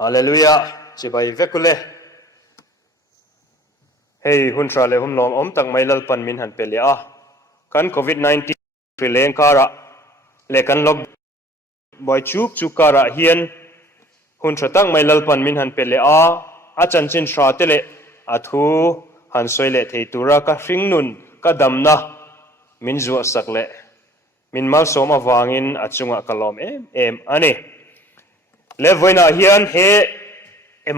Hallelujah จิบายเวกุเลเฮ้ยหุ่นชาเลหุ่นลองตั้งไม่ลัลปันมินหันเปลี่ยกันโควิด-19 ฟิเลงการะเลกันล็อกบอยจุกการะเฮียนหุ่นชาตั้งไม่ลัลปันมินหันเปลี่ยอาจารย์ชินชาเตเลอาทูหันสวยเลเทตุระกะฟิงนุนกะดำนะมินจัวสักเลมินมาสมาวางินอาจุงะกะลอมอันนี้เลวนาเฮียนเฮ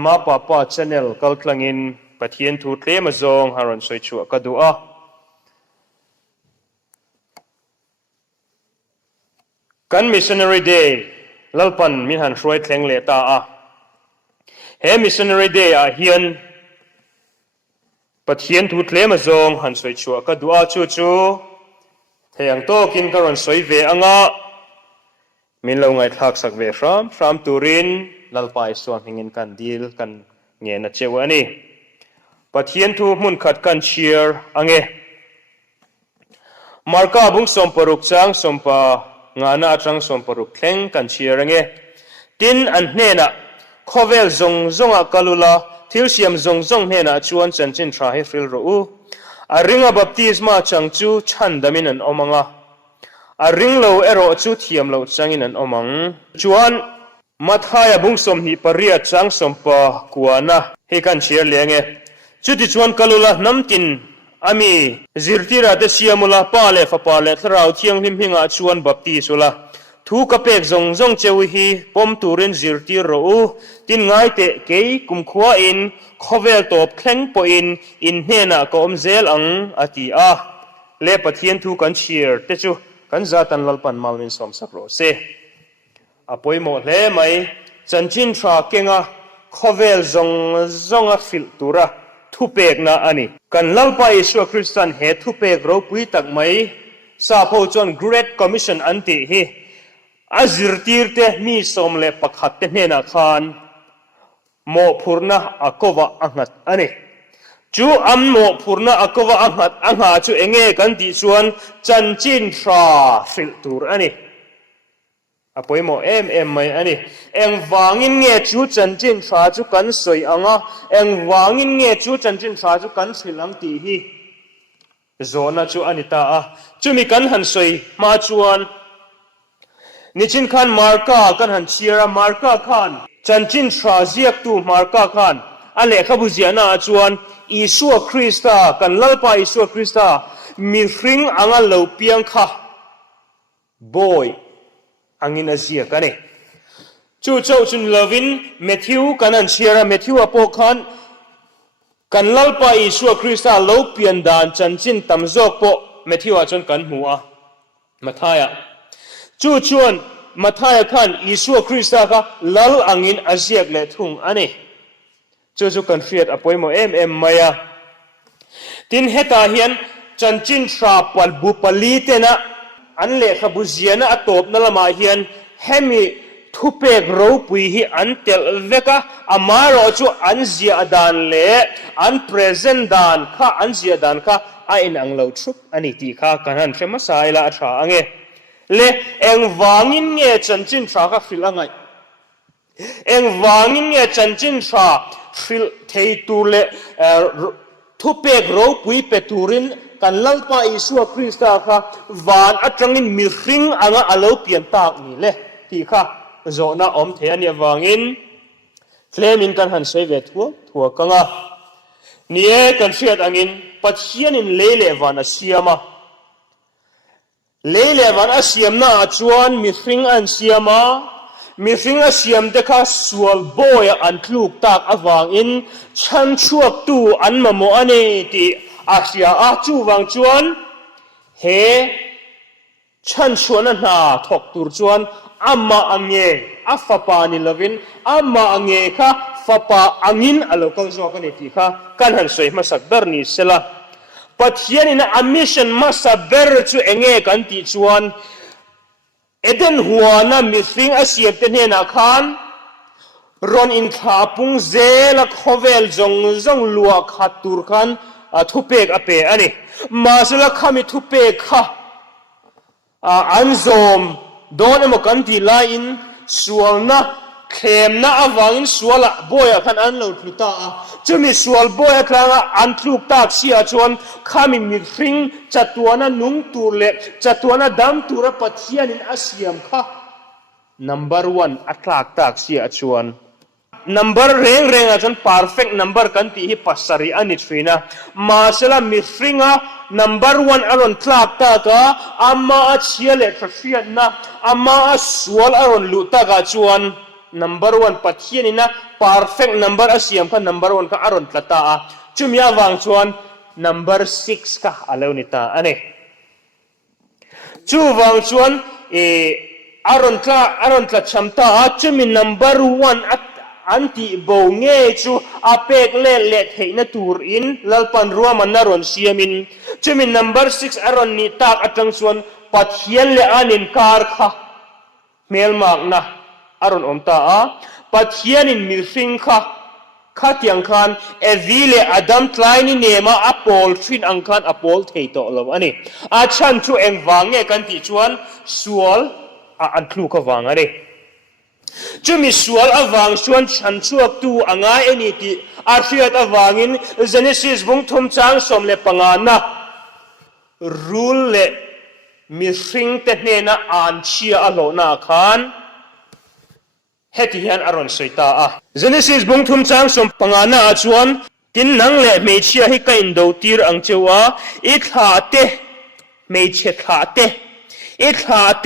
มาปาปา channel กัลคลังอินปะเทียนทูเตรมาจงฮารันสวยชัวกะดูกัน Missionary Day ลัลปันมิหันช่วยแทงเลตาเฮ Missionary Day เฮียนปะเทียนทูเตรมาจงหันสวยชัวกะดูชูเทียงโตกินกะรันสวยเวอังมินเราไงทักสักเวฟรามตูรินลัลไปส่วนหิงินกันดีลกันเงี้ยนัดเจวานี่ปัทเทียนทูมุนขัดกันเชียร์อังเงมาร์กาบุ้งสมปรุกจังสมปางานาจังสมปรุกแข่งกันเชียร์อังเงตินอันเนน่ะโคเวลจงกัลุลาทิลเซียมจงเนน่ะชวนจันจินทราให้ฟิลรู้อาริงาบัพติสมาจังจูชันดามินันอมังอาริงโลเอโรจูเทียมโลจังอินันอมังชวนมัทายบุ้งสมหิปริยจังสมปะกัวนะให้กันเชียร์เลี้ยงจุดที่ชวนกัลุละน้ำตินอามีจิรติระเดเซียมุลาปาเลฟปาเลทราวเทียงหิมหิงอาชวนบัพติสุละทุกเป็กจงเจวิฮีปมตูรินจิรติรูตินง่ายเตะเกยกุมขวาอินขเวลตบแข็งปอินเฮน่ะก็เซลอังอติเลปะเทียนทุกันเชียร์เตจูกันจะตันลัลปันมาลมินสมสักโรเซอพอยโมเลไหมจันจินทราเกงขเวลจงฟิลตูระทุเปกนะอันนี้กันลัลปาอิสวคริสตันเฮทุเปกเราปุยตักไหมซาโพจอน Great Commission อันติเฮอาจิรตีร์เตมีสมเลปักหัดเตเนนาคานโมพูร์นะอากวะอังัดอันนี้จูอัมโมพูร์นะอากวะอังัดอังหาจูเองกันติชวนจันจินทราฟิลตูร์อันนี้อพอยโมไหมอันนี้เอ็งวางินเงจูจันจินทราจูกันสวยอังเอ็งวางินเงจูจันจินทราจูกันสิลังตีฮีโซน่าจูอันนี้ตาจูมีกันหันสวยมาชวนนิจินขันมาร์กากันหันเชียร์มาร์กาขันจันจินทราเจียกตูมาร์กาขันอันเล็กขบุเจียนาชวนอิสุคริสต์กันลัลปาอิสุคริสต์มีฟริงอังเลวเปียงค่ะบอยอังอินอาเซียกันเองจู่จุนเลวินเมทิวกันอันเชียร์เมทิวอโปขันกันลัลปาอิสุคริสต์เลวเปียนดานจันจินตัมโจกโปเมทิวอาจนกันหัวมาทายจู่ชวนมาทายขันอิสุคริสต์ก็ลัลอังอินอาเซียเลทุงอันนี้จู่กันเฟียดอพอยโมมายาทินเฮตาเฮียนจันจินทราปัลบุปลีเตนะอันเล็กขบุเจียนะอตบนั่นละมาเฮียนเฮมิทุเปกรูปุยฮีอันเตลเวกะอามาโรจูอันเจียดานเล่อันเพรเซนดานข้าอันเจียดานข้าไออินอังเลวชุบอันนี้ตีข้ากันหันเชมาสายละชาอังเงเล่เอ็งวางินเงจันจินทราข้าฟิลังไงเอ็งวางินเงจันจินทราฟิลเทตูเลทุเปกรูปุยเปตูรินกันลัลปาอิสุคริสต์ค่ะวานอัตรังินมิริงอังอาเลวเปลี่ยนตากนี่เลยที่ค่ะโจน่าอมเทียนยวางินเคลมินกันหันเสวทัวกังนี่กันเสียดอังินปัจเจียนินเลวานอาเซียมาเลวานอาเซียมน่าจวนมิริงอันเซียมามีสิ่งอาเซียมเด็กข้าสวลบอยอันคลูกตากอวางอินฉันชวบตูอันมาโมอันนี้ที่อาเซียอาจูวางจวนเฮฉันชวนน่าถกตูจวนอามาอังเงอาฟปานิลวินอามาอังเงข้าฟปาอังอินอโลกัลจวกันนี้ที่ข้ากันหันสวยมาสักเดอร์นิสละปัจเจียนินะอามิชันมาสักเดอร์จูเองกันที่จวนเอเดนหัวน่ะมีสิ่งอาเซียนเตเนี่ยนะคันรอนอินขาปุงเซลขเวลจงลัวขัดตูร์คันทุเปกอเปอันนี้มาสละขามีทุเปกค่ะอันโซมโดนเอมกันที่ไลน์สวลนะ เข็มน่าอวังสวละบ่อยขันอันเราทุตาจะมีสวลบ่อยครั้งอันทุกตาเสียชวนข้ามีฟิงจัดตัวนั้นนุ่งตูเล็จัดตัวนั้นดำตัวปัทยานินอาเซียมค่ะ number 1 อัตลักษณ์ตาเสียชวน number เร่งอาจารย์ perfect number กันที่ปัสสริอันนี้ฟีนะมาเสละมีฟิงnumber 1 อารมณ์ตากตากะอามาเชียเล็กเฟียนะอามาสวลอารมณ์ลุตากะชวน number 1 ปัทยานินะ perfect number อาเซียมค่ะ number 1 ค่ะอารมณ์ตาตาจุมยาวางชวน number 6 ค่ะอะไรนิตาอันนี้จูวางชวนอารมณ์ตาชัมตาจุมี number 1 อันที่บ่งเงจูอาเป็กเล่เทนตูร์อินลัลปันรัวมันนารอนเซียมินจุมี number 6 อารมณ์นิตาอัตรังชวนปัทยาเลอานินคาร์ค่ะเมลมากนะอารมณ์อมตาปัทยานินมิฟิงค่ะข้าที่อังคารวีเลอดัมทลายนี่เนมาอปอลฟินอังคารอปอลเทโตลอันนี้อาชันชูเองวางเงกันที่ชวนสวลอันคลูกวางอันนี้จะมีสวลอวางชวนฉันชวกตูอ่างไงนี่ที่อาเซียตอวางินเจเนซิสบุงทุมจางสมเลปังานะรูลเลมีฟิงเตเนนะอันเชียอโลนาคานเฮติฮันอารอนสวยตาเจเนซิสบุงทุมจางสมปังานะชวนตินนังเลไม่เชียให้กันดูตีร์อังเจวะอิทาเตไม่เชียขาเตอิทาเต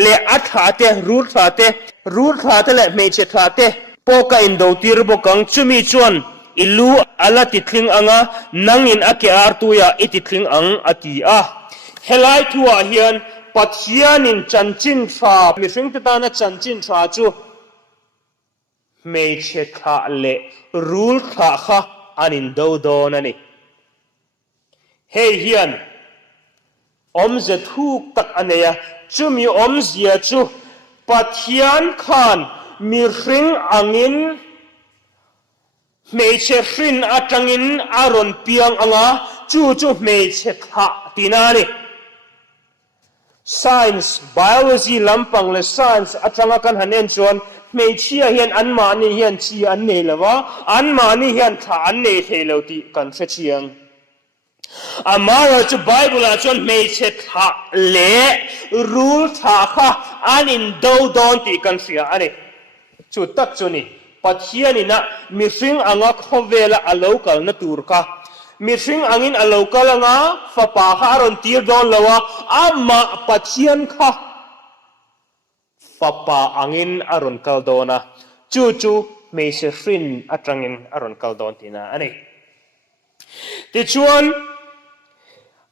เลอัฐาเตรูทาเตเลไม่เชียขาเตปอกันดูตีร์บกังจุมีชวนอิลูอัลติทลิงอังนังอินอักอาร์ตุยาอิติทลิงอังอตีเฮลัยทัวเฮียนปัทยานินจันจินฟ้ามีฟิงตานะจันจินฟ้าจูไม่เช็ดขาเละรูลขาข้าอันอินดูโดนันนี่เฮียนอมจะถูกตักอันเนียจูมีอมเสียจูปัทยานขานมีฟิงอังอินไม่เช็ดฟินอัจังอินอารอนเปียงอังจูไม่เช็ดขาตีนานี่science biology lampang le science atanga kan hanen chon mei chia hian an ma ni hian chi an nei lawa an ma ni hian tha an nei thelo ti kan fe chiang amara chu bible a chon mei che tha le rule tha kha an in do don ti kan fia ani chu tak chu ni pathian ina mi fing anga khovela a local na tur ka Missing angin alokal nga fapaharon tir don lawa ama pathian kha fapa angin aron kaldona chu me se frin atrangin aron kaldon tina ani ti chuan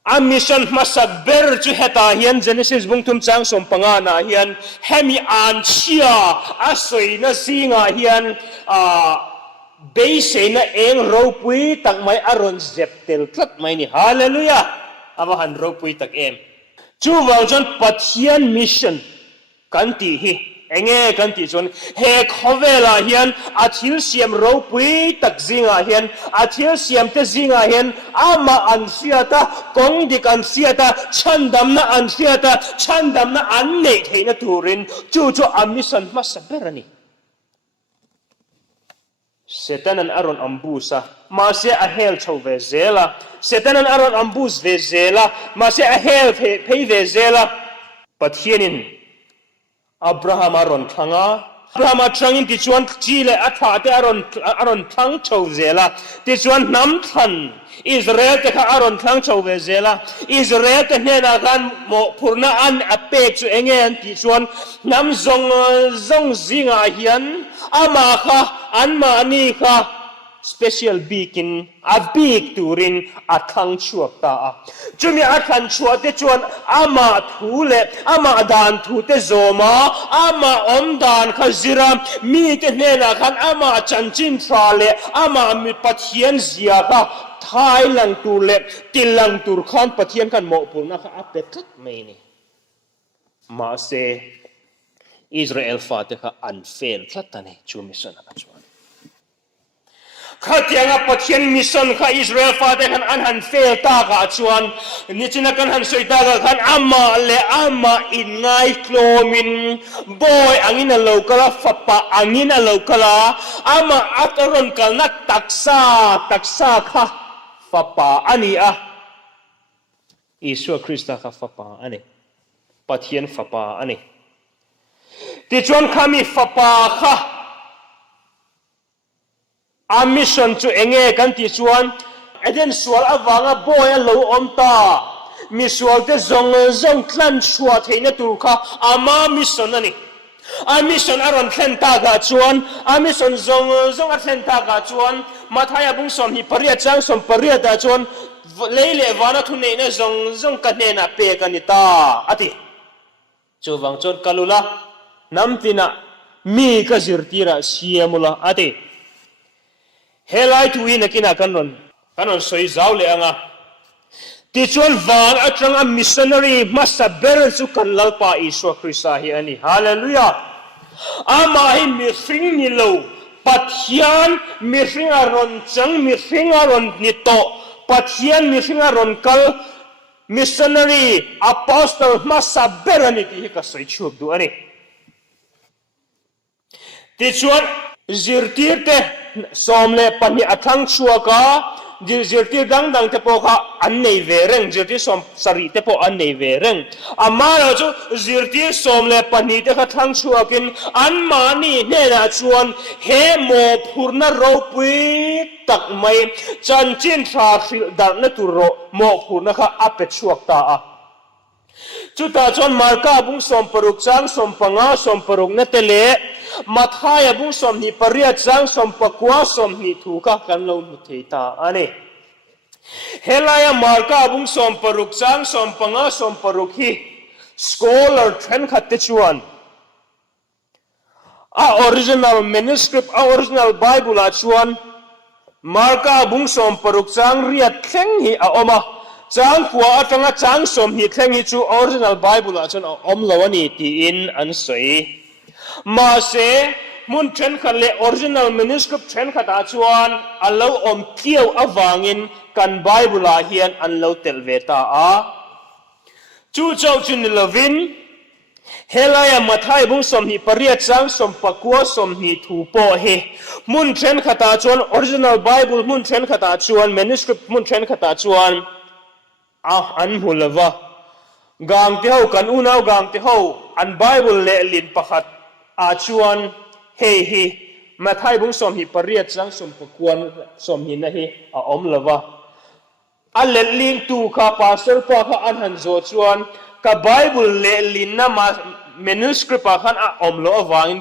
a mission masak ber chu heta hian Genesis bungtum chang som panga na hian hemi an chia asoi na singa hian Base na eng ropui tak may aron zeptel tlat may ni hallelujah abahan ropui tak em chu wang pathian mission kanti hi enge kanti chon he khovela hian athil siam ropui tak zinga hian athil siam te zinga hian ama an siata kong dik an siata chandam na an siata chandam na an nei theina turin chu a mission masaberani Setanan aron ambusa masih ahel chau vezela Setanan aron ambus vezela masih ahel pei vezela pathianin Abraham aron thanga Abraham atrangin ti chuan chile atha te aron thang chau zela ti chuan nam than Israel te kha aron thang chau vezela Israel te hena kan mo purna an ape chu engen ti chuan nam zong zinga hian ama kha an mani kha special beakin a big turin athang chuak ta chumi athan chua te chuan ama thule ama dan thu te zoma ama om dan kha zira mi te hena khan ama chanchin trale ama mi pathian zia kha thailand tule tilang tur khan pathian kan mo purna kha apet khat mai ni ma se Israel fa te kha unfair tlatane chumi sana chuan ข้าเทียงปัจเจียนมิชชั่นข้าอิสราเอลฟาเดขันอันหันเฟลตากาชวนนี่จินักกันหันสวยตากาขันอามาเลอามาอินไงโคลมินบอยอังินอโลกลาฟับปะอังินอโลกลาอามาอัตรนกันนักตักษาข้าฟับปะอันนี้อ่ะอิสุคริสต์ข้าฟับปะอันนี้ปัจเจียนฟับปะอันนี้ที่ชวนข้ามีฟับปะข้าอามิชนจูเองกันที่ชวนเอเดนสวลอวังบอยลูอมตามิสวลเตจงคลันชัวเทนตุลข้าอามามิชนนั่นนี่อามิชนอารอนเทนตากาชวนอามิชนจงอัเทนตากาชวนมาทายบุ้งสมฮิปริยจังสมปริยตาชวนเล่เล่วานาทุนเนจงกันเนน่ะเปกันนิตาอติจูวังจนกัลุละน้ำตินะมีกจิรติระเสียมุละอติเฮลัยทุยนักินากันนนสวยเจ้าเลยอ่ะที่ชวนวางอัตรังมิชชันนารีมาสับเบรสุกันลัลปาอิสุคริสต์อันนี้ฮาเลลูยาอามาให้มิฟิงนิโลปัจจัยมิฟิงอารอนจังมิฟิงอารอนนิโตปัจจัยมิฟิงอารอนกัลมิชชันนารีอัปอสตอลมาสับเบรนิที่ให้ก็สวยชุบดูอันนี้ที่ชวนจิรติเตสอมเลปัญญาทั้งชัวกาจิรติดังเตปโอค่ะอันในเวรงจิรติสอมสริเตปโออันในเวรงอามาเราจูจิรติสอมเลปัญญาเตค่ะทั้งชัวกินอันมานี่เนี่ยนะชวนเฮโมพูร์นโรปุยตักไม่จันจินทราฟิลดันนตุโรโมพูร์นะคะอัปเปชวกตาจุดตาชนมาร์กาบุ้งสมปรุกจังสมปังอาสมปรุกเนเตเลมาทายบุ้งสมนิปริยจังสมปกวาสมนิถูกกันลงมุทิตาอันนี้เฮลายมาร์กาบุ้งสมปรุกจังสมปังอาสมปรุกฮีสกอลเลอร์เทรนขัดชวนออริจินัลแมนูสคริปต์ออริจินัลไบเบิลชวนมาร์กาบุ้งสมปรุกจังเรียดเข่งฮีอมาจังขัวอัตงะจังสมหิตแข่งหิจูออริจินัลไบเบิลอาจารย์อมลาวนีตีอินอันสวยมาเสมุนเทรนขันเลออริจินัลแมนูสคริปต์เทรนขัดอาจารย์อันลาวอมเกี่ยวอวังอินกันไบเบิลอาเฮียนอันลาวเตลเวตาอาจูเจ้าจุนลวินเฮลายามาทายบุ้งสมหิปริยจังสมปกัวสมหิถูปอเฮมุนเทรนขัดอาจารย์ออริจินัลไบเบิลมุนเทรนขัดอาจารย์แมนูสคริปต์มุนเทรนขัดอาจารย์อันมุลวะกางเที่ยวกันอุณาวกางเที่ยวอันไบเบิลเลลินประคัดอาชวนเฮมาไทยบุ้งสมหิปริยจังสมปกวนสมหินะเฮอมลวะอันเลลินตูข้าพาสเซลปะข้าอันหันโจชวนกับไบเบิลเลลินนะมาเมนูสคริปต์ข้าอมลวะวางิน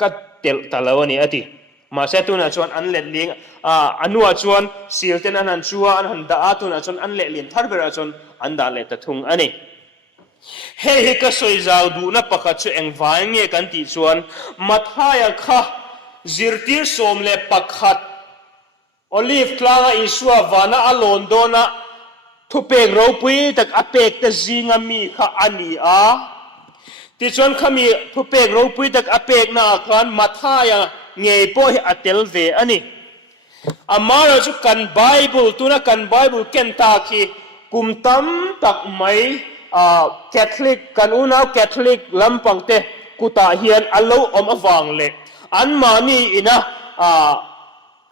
กับเตลตะลาวนี่อติมาเสตุนะชวนอันเล็ดลิงอันนัวชวนสิลเตนันชัวอันหันดาตุนะชวนอันเล็ดลิงทัดเบราชวนอันดาเล็ดทุงอันนี้เฮ้ก็สวยจาวดูนะปักจุเอ็งวายเงี้ยกันที่ชวนมาทายข้าจิรติสมเลปักขัดโอลิฟคลางอิสวาวานะอลอนโดนะทุเปกเราปุยแต่อเปกแต่จิงามีข้าอันนี้ที่ชวนข้ามีทุเปกเราปุยแต่อเปกนาคันมาทายเงยโป้ให้อัตเตลเวอันนี้อามาเราจุกันไบเบิลตัวนั้นกันไบเบิลเกนตาคีกุมตั้มตักไม่แคทอลิกกันอุณาวแคทอลิกลำปังเตกุตาเฮียนอัลโลอมอวังเล่อันมานี่อินะ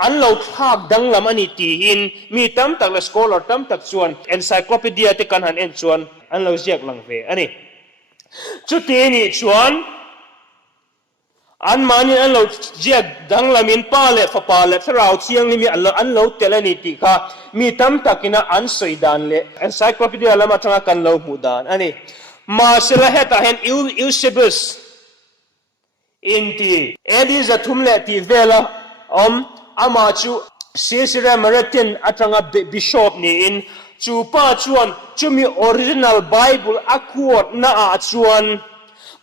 อันเราทักดังลำอันนี้ตีหินมีตั้มตักเลสโคลร์ตั้มตักชวนเอนไซโคลปีเดียที่กันหันเอ็นชวนอันเราเรียกลังเวอันนี้จุดนี้ชวนอันมานี่อันเราเจ็ดดังละมินป้าเล่ฟ้าป้าเล่ถ้าเราเชียงนี่มีอันเราเทเลนิติค่ะมีตั้มตะกินะอันสวยดานเล่อันไซโคลปีเดียละมาทางกันเราหมู่ดานอันนี้มาเสละเหตุเห็นอิวเซบุสอินทีเอดีจะทุ่มเล่ที่เวลาอามาจูเสียสิเรมาเรตินอัตงะบิชอปนี่อินจูป้าชวนจูมีออริจินัลไบเบิลอักวดน่าชวน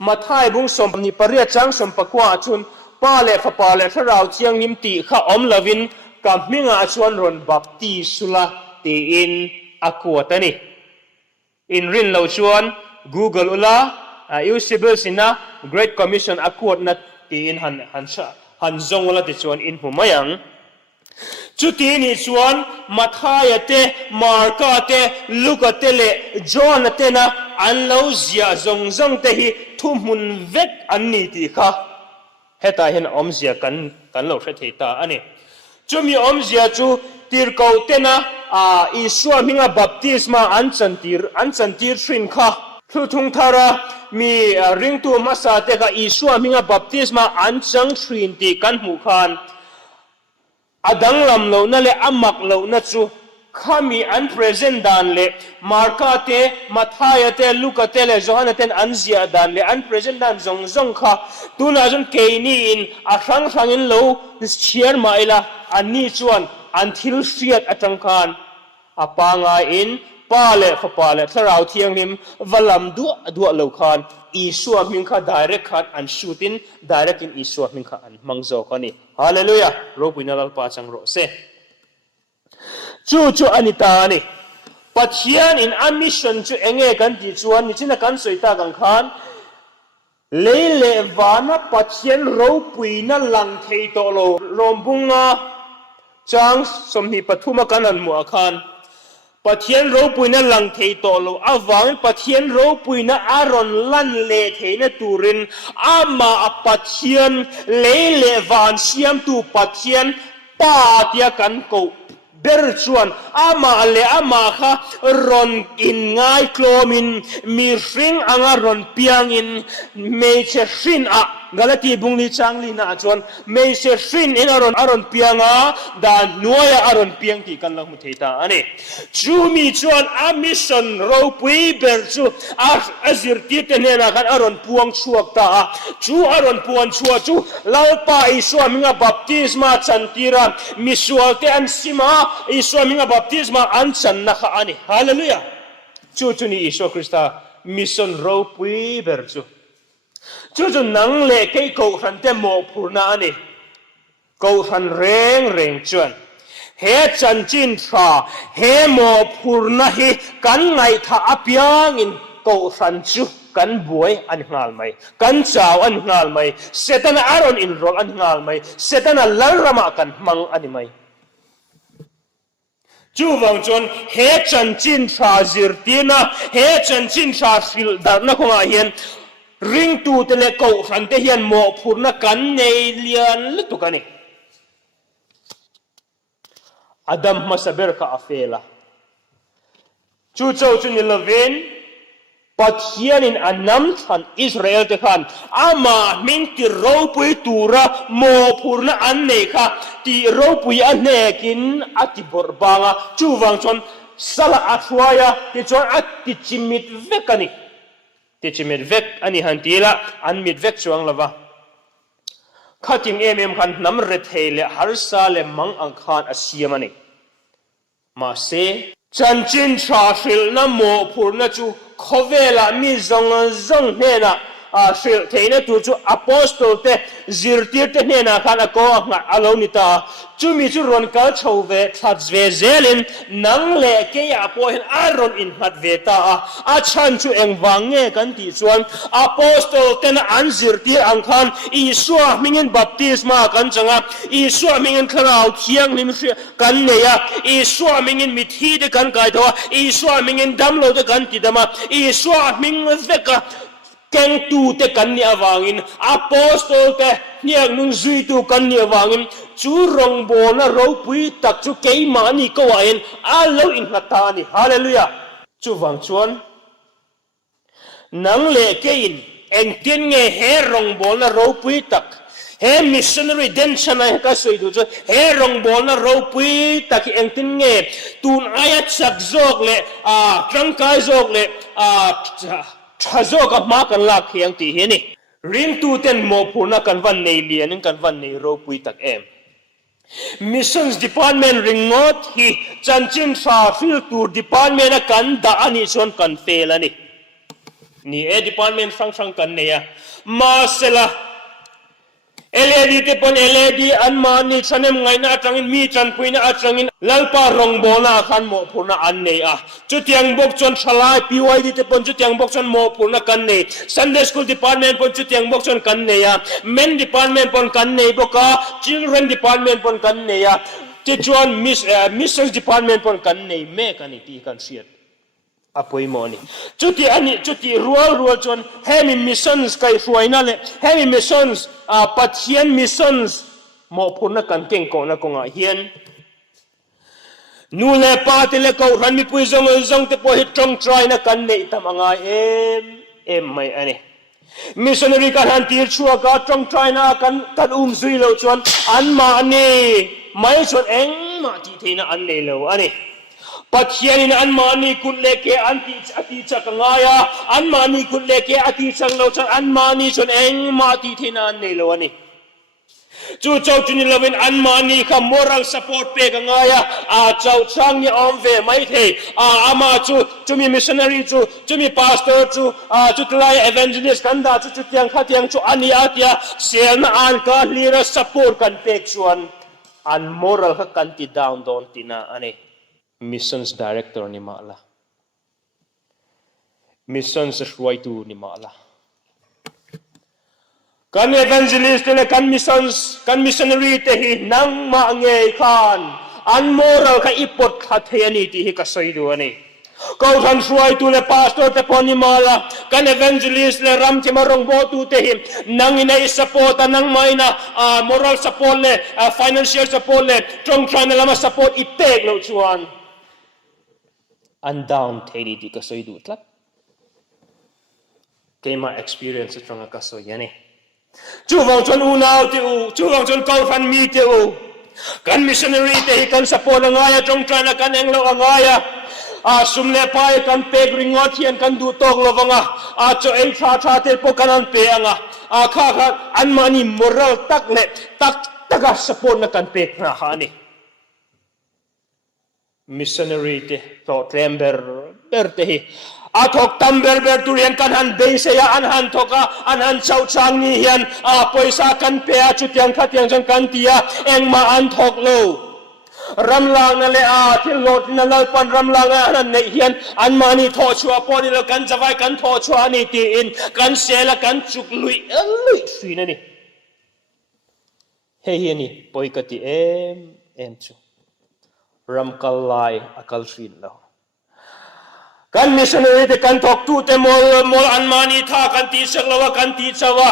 มาทายบุ้งสมนิปริยจังสมปกว่าชวนป้าเล่ฟ้าป้าเล่ถ้าเราเชียงนิมติข้าอมลวินกับมิงอาชวนรอนบัพติสุลาตีอินอักวดนี่อินรินเราชวน Google อุลาอิวซิเบิลสินะ Great Commission อักวดนัดตีอินหันจงอุลาติชวนอินหุมายัง จุดนี้ส่วนมัทายเตมาร์กาเตลูกเตเลจอห์นเตนะอันเลวเสียจงเตหิทุ่มหุนเวกอันนี้ที่ค่ะเหตุเห็นอมเสียกันเราเสียตาอันนี้จุมีอมเสียจูตีร์เกาเตนะอิสวามิงบัพติสมาอันจันตีร์ชินค่ะทุกทารามีริงตัวมาสาเตกอิสวามิงบัพติสมาอันจังชินตีกันหูคานอดังลำเรานั่นแหละอามักเรานั่นจูข้ามีอัน present ดานเลยมาร์กาเตมัทายเตลูกเตเลจอห์นเตนอันเสียดานเลยอัน present ดานจงค่ะตัวนั้นจนเกนี่อินอาครั้งอินเราเชียร์มาอีละอันนี้ชวนอันทิลเสียดอัจังคานอาปางอินป้าเล่ขป้าเล่ถ้าเราเที่ยงหิมวลัมดัวเราคานอิสวามิงค่ะ direct คานอันชูติน direct อินอิสวามิงค่ะอันมังโจคันนี่ฮาเลลูยารูปินาลปาจังโรเซจู่อันนี้ตานี่ปัจจัยอินอันมิชชั่นจู่เองกันที่ชวนนี่ชินะกันสวยตากันคานเลวานะปัจจัยเราปุยนั่นหลังเทโตโลรวมบุงาจังสมหิปฐุมกันอันมัวคานปัจจัยเราปุยนั่นหลังเทโตโลอาวังปัจจัยเราปุยนั่นอารอนลันเลเทนตูรินอามาปัจจัยเลวานเสียมตูปัจจัยปาเตียกันกูเบอร์ชวนอามาเลอามาค่ะรอนอินง่ายโคลมินมีริงอ่างรอนเปียงอินไม่ใช่รินอะกาลตีบุงลีจังลีน่าชวนไม่ใช่รินอินอารอนเปียงอ่ะดานนัวยอารอนเปียงที่กันลังมุทิตาอันนี้จูมีชวนอามิชันเราปุยเบอร์ชูอาซิรติเตเนนักันอารอนพวงชัวตาจูอารอนพวงชัวจูลาปาอิสวามิงบัพติสมาจันติรามิสวาเตอันซิมาอิสวามิงบัพติสมาอันจันนักอันนี้ฮาเลลูยาจูนี่อิสวาคริสต์มิชันเราปุยเบอร์จูนังเล่เกี่ยวกับขันเตโมพูนานี่กูขันเร่งจวนเฮจันจินทราเฮโมพูนาฮีกันไงท่าอภิยังอินกูขันจูกันบวยอันงาลไหมกันเจ้าอันงาลไหมเสตันอารอนอินรออันงาลไหมเสตันลารามากันมังอันไหมจูวังจนเฮจันจินทราจิรตีนะเฮจันจินทราสิลดาร์นักงาเฮียนริงตูเตเลกูขันเทียนโมพูนักกันเนเลียนลุตุกันนี่อดัมมาสเบอร์กาเฟล่าจู่จุนิลเวนปัจเจียนินอันนำทันอิสราเอลเตขันอามามิงติรูปุยตูระโมพูนักอันเนค่ะติรูปุยอันเนกินอติบอร์บางะจู่วังจนสละอัตวายะติจวนอติจิมิดเวกันนี่ที่จะมีเวกอันนี้หันทีละอันมีเวกช่วงละวะข้าจึงเอ็มขันน้ำเรทเฮเลฮาร์ซาเลมังอังคารอาเซียมันนี่มาเซจันจินชาฟิลน้ำโมพูนจูขเวลามีจงเนนะฟิลเทนตูจูอพอสโตลเตจิรติเตเนนะขันก็งาอารมณ์นิตาจูมีจูรอนกัลชาวเวทัดเวเซลินนังเลเกียอพอเห็นอารอนอินหัดเวตาอาชันจูเอ็งวังเงกันที่ส่วนอพอสโตลเตนอันจิรติอังคันอิสวามิงินบัพติสมากันจังอ่ะอิสวามิงินคราวเทียงนิมกันเนี่ยอิสวามิงินมิทีเดกันไกตัวอิสวามิงินดัมโลเดกันที่ดมาอิสวามิงินเวกเก่งตูเตกันเนี่ยวางินอพอสโตลเตเนี่ยนุ่งจุยตูกันเนี่ยวางินจูรงโบนะเราปุยตักจูเกยมานี่ก็ว่าเองอาเลวอินหัตตานี่ฮาเลลูยาจูวังชวนนังเลเกยินเอ็งเตียนเงเฮรงโบนะเราปุยตักเฮมิชชันนารีเดนชันไอก็สวยดูจูเฮรงโบนะเราปุยตักเอ็งเตียนเงตูนอายัดสักโจกเลครั้งกายโจกเลชาโจกับมากันลากเฮียงตีเฮนี่ริงตูเต็นโมพูนักกันวันในเลียนกันวันในเราปุยตักเอ็มMissions Department ringot hi Chanchin Traffic Tour Department kan da ani chon kan fail ani ni department sang kan ne ya masela LED te pon LED an mani chanem ngai na atangin mi chan puina atangin lalpa rong bona khan mo phuna an nei a chutiang bok chon thalai PYD te pon chutiang bok chon mo phuna kan nei Sunday School Department pon chutiang bok chon kan nei a Men Department pon kan nei boka Children Department pon kan nei a ที่จวนmissions department ปนกันในแม่กันนี่ที่กันเสียดอภัยโมนี่จุดที่อันนี้จุดที่รัวจนให้มี missions ไกลสวยนั่นแหละให้มี missions ปัจเจียน missions หมอพูดนักกันเก่งก่อนนักกงเฮียนนูเลปาติเลกรันมีปุยจงเตปหิตรงใจนักกันในทำงานไม่อันนี้ missionary กันหันตีชัวก็ตรงใจนักกันซุยเราชวนอันมาอันนี้ไม่ชวนเองมาที่ที่นั่นอันนี้เราอันนี้ปัจเจียนอันมานี่คุณเลกอันที่อธิจักงายอันมานี่คุณเลกอธิจักเราชวนอันมานี่ชวนเองมาที่ที่นั่นนี่เราอันนี้จู่เจ้าจุนี่เราเป็นอันมานี่ค่ะ moral support เปกันไงเจ้าช่างนี่อมเวไม่เทอามาจู่มี missionary จู่มี pastor จู่ทลาย evangelist กันดาจู่เตียงข้าเตียงจู่อันนี้อาเตียเสียนอันกันลีระ support กันเปกชวนอัน moral ค่ะกันติด down โดนตินาอันนี้ missions director นี่มาละ missions ช่วยดูนี่มาละกัน evangelist และกัน missions กัน missionary เตหินังมาเงยขานอัน moral ค่ะอีปดขัดเฮียนี่ที่ก็ใส่ดูนี่ก็ทันช่วยตัวและ pastor แต่พอนี่มาละกัน evangelist และรำที่มารงโบตูเตหินังอินไอ support นังไม่นะmoral support และ financial support และตรงทางนั้นละมา support อีเตกเราชวนอัน down เทนี่ที่ก็ใส่ดูครับเกมา experience ตรงนั้นก็ใส่ยันนี่จู่วังชนอูนาวเตอูจู่วังชนเกาฟันมีเตอูกัน missionary เตะกัน support งายตรงใจนักกันเองเรางายสุมเลปายกันเปกริงอเทียนกันดูตกลวังเจ้าเองชาเตปกันอันเปียงข้าอันมานี่ moral ตักเล็ตัก support นักกันเปกนะฮะนี่ missionary เตะต่อเทมเบอร์เตะathok tamber ber turian kan han deisaya an han thoka an han chau chang ni hian poisa kan pe a chutiang khatiang jang kan tia engma an thok lo ramlang na le thil lot na lal pan ramlang an nei hian an mani tho chua poni lo kan jawai kan tho chua ni ti in kan sela kan chuk lui sui na ni he hi ni poikati em chu ram kalai akal shin lo kan missionary te kan thok tu te mol an mani tha kan ti sak lawa kan ti chawa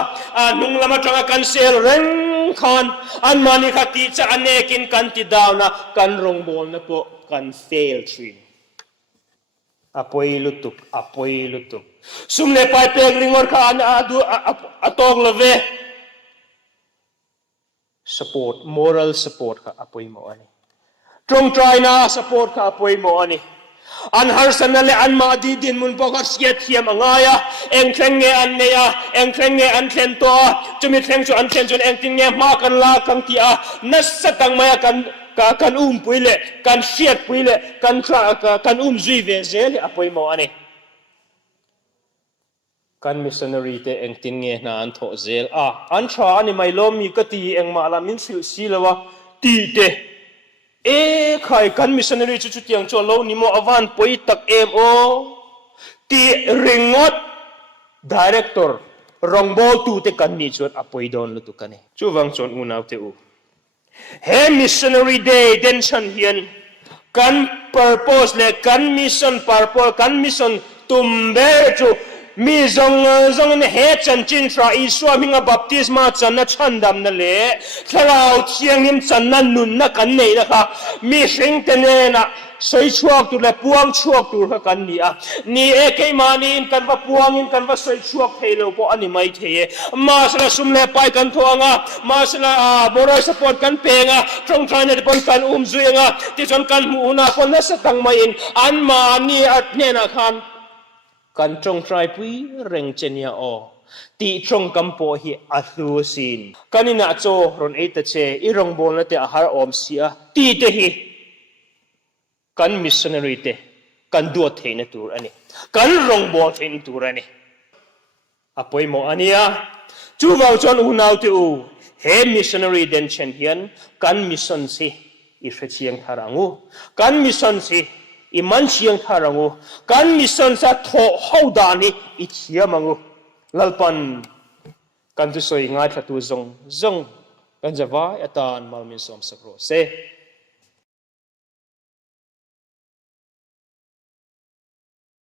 nung lama tanga kan sel reng khan an mani kha ti cha anekin kan ti daw na kan rong bol na po kan fail trin apoi lutuk sumle pai pek ringor kha an adu atong love support moral support kha apoi mo ani trong try na support kha apoi mo ani an harsan na le an ma di din mun pokat siat hiam angaya eng thlenge an neya eng thlenge an thlen to chumi thleng chu an thlen chun eng tin nge ma kan la kang ti a nasatang maya kan puile kan siat puile kan zui ve zel apoi mo ani kan missionary te eng tin nge na an tho zel an tha ani mai lom mi ka ti eng ma la min sil silawa ti te khai kan missionary chu tiang cho lo ni mo avan poi tak mo ti ringot director rongbo tu te kan ni chot apoi don lu tu kan e chu wang chon unaw te u he missionary day den chan hian kan purpose le kan mission purpose kan mission tumbe chu Mizo ne he Chanchin fra iswa minga baptisma channa chandam na le thalau thiang nim channa nun na kan nei na kha mi hring tene na soi chuak tu le puang chuak tu kha kan ni a ni ke mani in kan va puang in kan va soi chuak thelo po ani mai the ma sala sumle pai kan thoanga ma sala boroi support kan penga trong thane de pon kan zuenga ti chon kan mu na pon na satang mai in an ma ni at ne na khan kan trong trai pui reng chenia o ti trong kampo hi athu sin kanina cho ron eta che i rong bol na te ahar om sia ti te hi kan missionary te kan du theina tur ani kan rong bol thein tur ani apoi mo ania chu wang chon unaw te u he missionary den chen hian kan mission si i chiang tharangu kan mission si iman siang tharangu kan mission sa tho hodani i chiamangu lalpan kan tu soi ngai thatu zong kan jawa atan malmin som sakro se